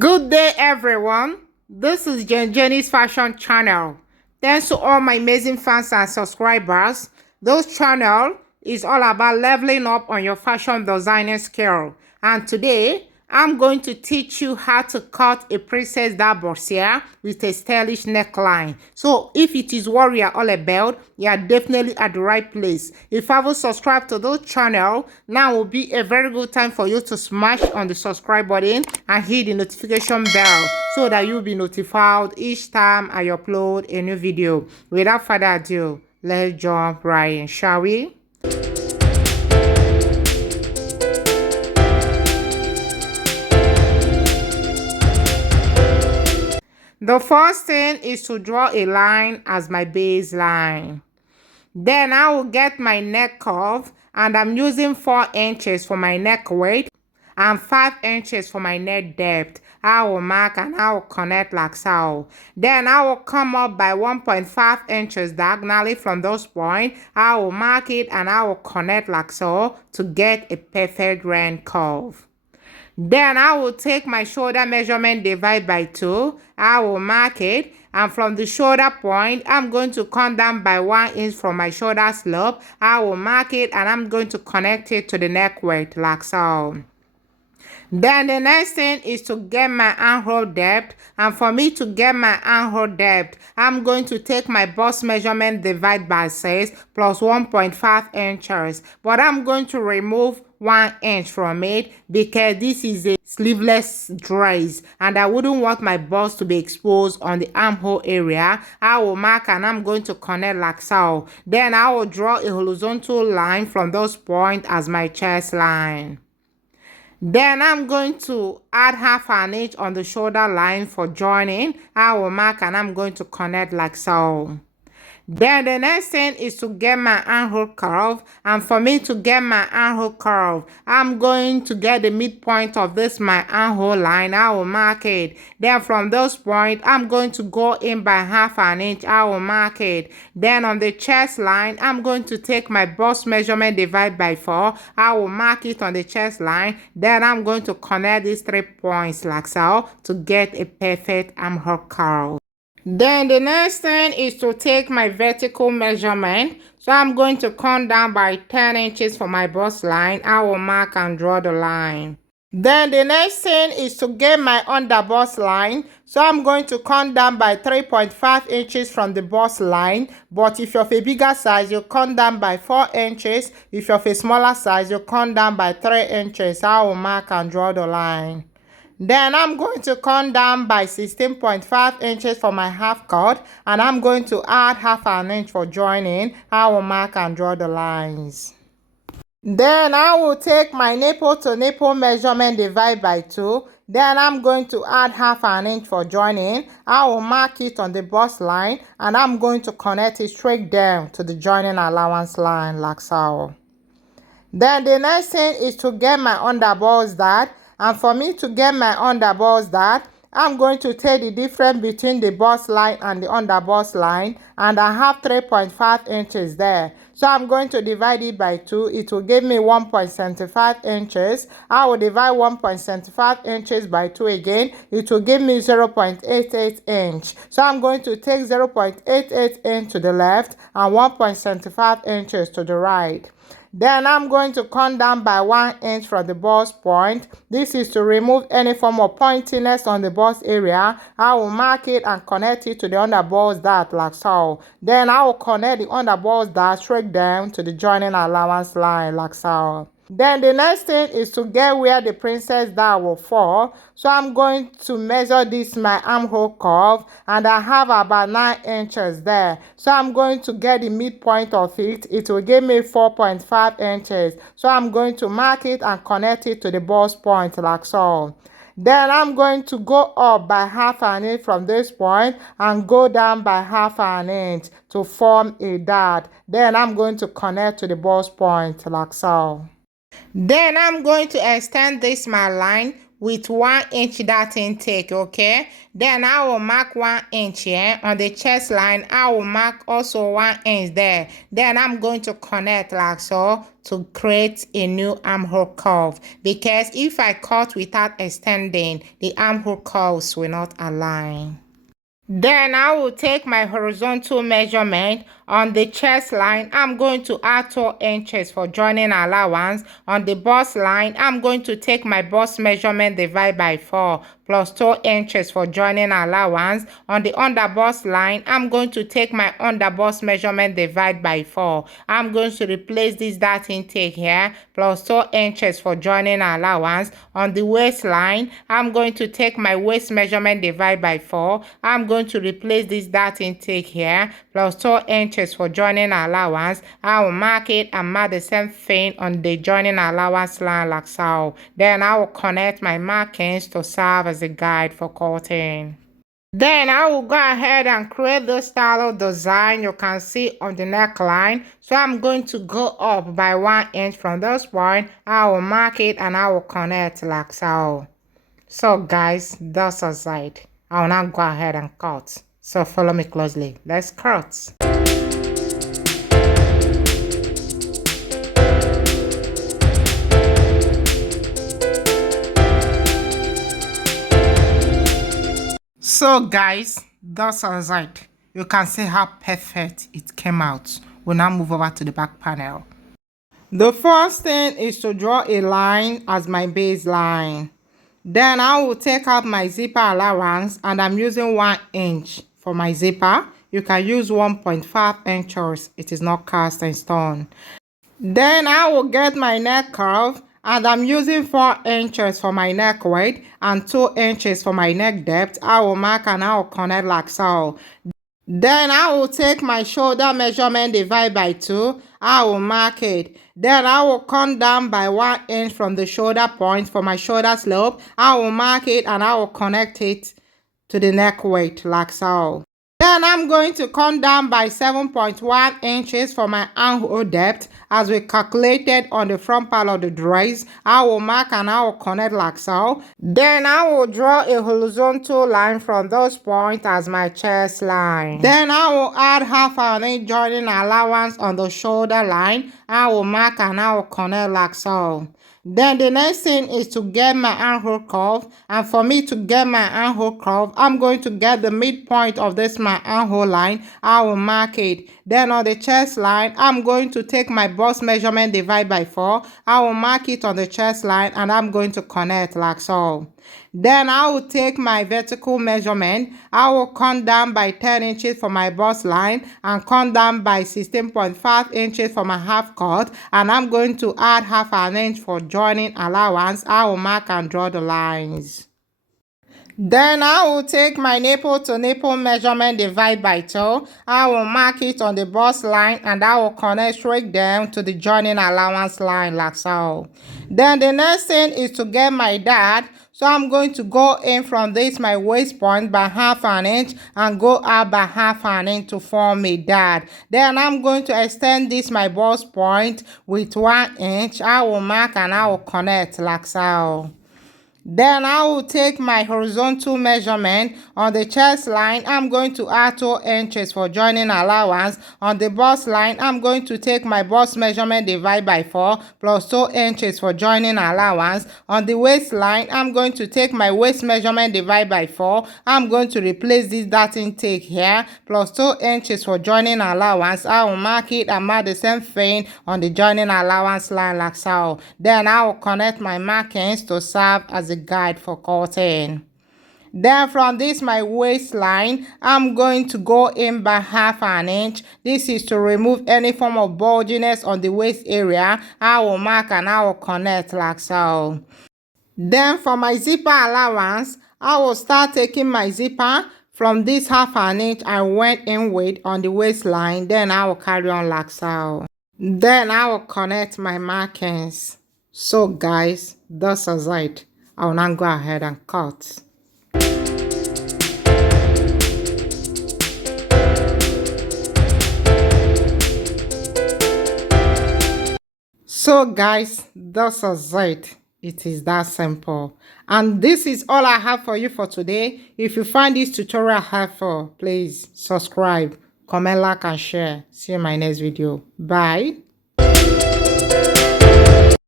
Good day, everyone. This is Jenny's Fashion Channel. Thanks to all my amazing fans and subscribers. This channel is all about leveling up on your fashion designing skill. And today, I'm going to teach you how to cut a princess bustier with a stylish neckline. So if it is what you are all about, you are definitely at the right place. If you haven't subscribed to this channel, now will be a very good time for you to smash on the subscribe button and hit the notification bell so that you'll be notified each time I upload a new video. Without further ado, let's jump right in, shall we? The first thing is to draw a line as my baseline. Then I will get my neck curve, and I'm using 4 inches for my neck weight and 5 inches for my neck depth. I will mark and I will connect like so. Then I will come up by 1.5 inches diagonally from those points. I will mark it and I will connect like so to get a perfect round curve. Then I will take my shoulder measurement, divide by 2. I will mark it, and from the shoulder point, I'm going to come down by 1 inch from my shoulder slope. I will mark it and I'm going to connect it to the neck weight like so. Then the next thing is to get my armhole depth, and for me to get my armhole depth, I'm going to take my bust measurement, divide by 6 plus 1.5 inches, but I'm going to remove 1 inch from it because this is a sleeveless dress and I wouldn't want my bust to be exposed on the armhole area. I will mark and I'm going to connect like so. Then I will draw a horizontal line from those points as my chest line. Then I'm going to add half an inch on the shoulder line for joining. I will mark and I'm going to connect like so. Then the next thing is to get my armhole curve, and for me to get my armhole curve, I'm going to get the midpoint of this my armhole line. I will mark it. Then from those points, I'm going to go in by half an inch. I will mark it. Then on the chest line, I'm going to take my bust measurement, divide by 4. I will mark it on the chest line. Then I'm going to connect these 3 points like so to get a perfect armhole curve. Then the next thing is to take my vertical measurement. So I'm going to come down by 10 inches for my bust line. I will mark and draw the line. Then the next thing is to get my under bust line. So I'm going to come down by 3.5 inches from the bust line. But if you're of a bigger size, you come down by 4 inches. If you're of a smaller size, you come down by 3 inches. I will mark and draw the line. Then I'm going to come down by 16.5 inches for my half cut, and I'm going to add half an inch for joining. I will mark and draw the lines. Then I will take my nipple to nipple measurement, divide by 2. Then I'm going to add half an inch for joining. I will mark it on the bust line and I'm going to connect it straight down to the joining allowance line like so. Then the next thing is to get my under bust dart. And for me to get my under bust dart, I'm going to take the difference between the bust line and the under bust line, and I have 3.5 inches there. So I'm going to divide it by 2. It will give me 1.75 inches. I will divide 1.75 inches by 2 again. It will give me 0.88 inch. So I'm going to take 0.88 inch to the left and 1.75 inches to the right. Then I'm going to come down by 1 inch from the bust point. This is to remove any form of pointiness on the bust area. I will mark it and connect it to the under bust dart like so. Then I will connect the under bust dart straight down to the joining allowance line like so. Then the next thing is to get where the princess dart will fall. So I'm going to measure this my armhole curve, and I have about 9 inches there. So I'm going to get the midpoint of it. It will give me 4.5 inches. So I'm going to mark it and connect it to the bust point like so. Then I'm going to go up by half an inch from this point and go down by half an inch to form a dart. Then I'm going to connect to the bust point like so. Then I'm going to extend this my line with 1 inch that intake, okay? Then I will mark 1 inch here on the chest line. I will mark also 1 inch there. Then I'm going to connect like so to create a new armhole curve, because if I cut without extending, the armhole curves will not align. Then I will take my horizontal measurement on the chest line. I'm going to add 2 inches for joining allowance. On the bust line, I'm going to take my bust measurement divide by 4 plus 2 inches for joining allowance. On the under bust line, I'm going to take my under bust measurement divide by 4. I'm going to replace this dart intake here plus 2 inches for joining allowance. On the waistline, I'm going to take my waist measurement divide by 4. I'm going to replace this dart intake here plus 2 inches for joining allowance. I will mark it and mark the same thing on the joining allowance line like so. Then I will connect my markings to serve as a guide for cutting. Then I will go ahead and create the style of design you can see on the neckline. So I'm going to go up by 1 inch from this point. I will mark it and I will connect like so. So guys, that's a side. I will now go ahead and cut. So follow me closely. Let's cut. So guys, that's a side. You can see how perfect it came out. We'll now move over to the back panel. The first thing is to draw a line as my baseline. Then I will take out my zipper allowance and I'm using 1 inch for my zipper. You can use 1.5 inches. It is not cast in stone. Then I will get my neck curve and I'm using 4 inches for my neck weight and 2 inches for my neck depth. I will mark and I will connect like so. Then I will take my shoulder measurement divide by 2. I will mark it. Then I will come down by 1 inch from the shoulder point for my shoulder slope. I will mark it and I will connect it to the neck weight like so. Then I'm going to come down by 7.1 inches for my armhole depth as we calculated on the front part of the dress. I will mark and I will connect like so. Then I will draw a horizontal line from those points as my chest line. Then I will add half an inch joining allowance on the shoulder line. I will mark and I will connect like so. Then the next thing is to get my armhole curve, and for me to get my armhole curve, I'm going to get the midpoint of this my armhole line. I will mark it. Then on the chest line, I'm going to take my bust measurement divide by 4. I will mark it on the chest line and I'm going to connect like so. Then I will take my vertical measurement. I will come down by 10 inches for my bust line and come down by 16.5 inches for my half cut, and I'm going to add half an inch for joining allowance. I will mark and draw the lines. Then I will take my nipple to nipple measurement divide by 2. I will mark it on the bust line and I will connect straight down to the joining allowance line like so. Then the next thing is to get my dart. So I'm going to go in from this my waist point by half an inch and go out by half an inch to form a dart. Then I'm going to extend this my bust point with 1 inch. I will mark and I will connect like so. Then I will take my horizontal measurement on the chest line. I'm going to add 2 inches for joining allowance. On the bust line, I'm going to take my bust measurement divide by 4 plus 2 inches for joining allowance. On the waistline, I'm going to take my waist measurement divide by 4. I'm going to replace this dart intake here plus 2 inches for joining allowance. I will mark it and mark the same thing on the joining allowance line like so. Then I will connect my markings to serve as a guide for cutting. Then from this my waistline, I'm going to go in by half an inch. This is to remove any form of bulginess on the waist area. I will mark and I will connect like so. Then for my zipper allowance, I will start taking my zipper from this half an inch I went in with on the waistline. Then I will carry on like so. Then I will connect my markings. So guys, that's it. I will now go ahead and cut. So guys, that's it. It is that simple. And this is all I have for you for today. If you find this tutorial helpful, please subscribe, comment, like, and share. See you in my next video. Bye.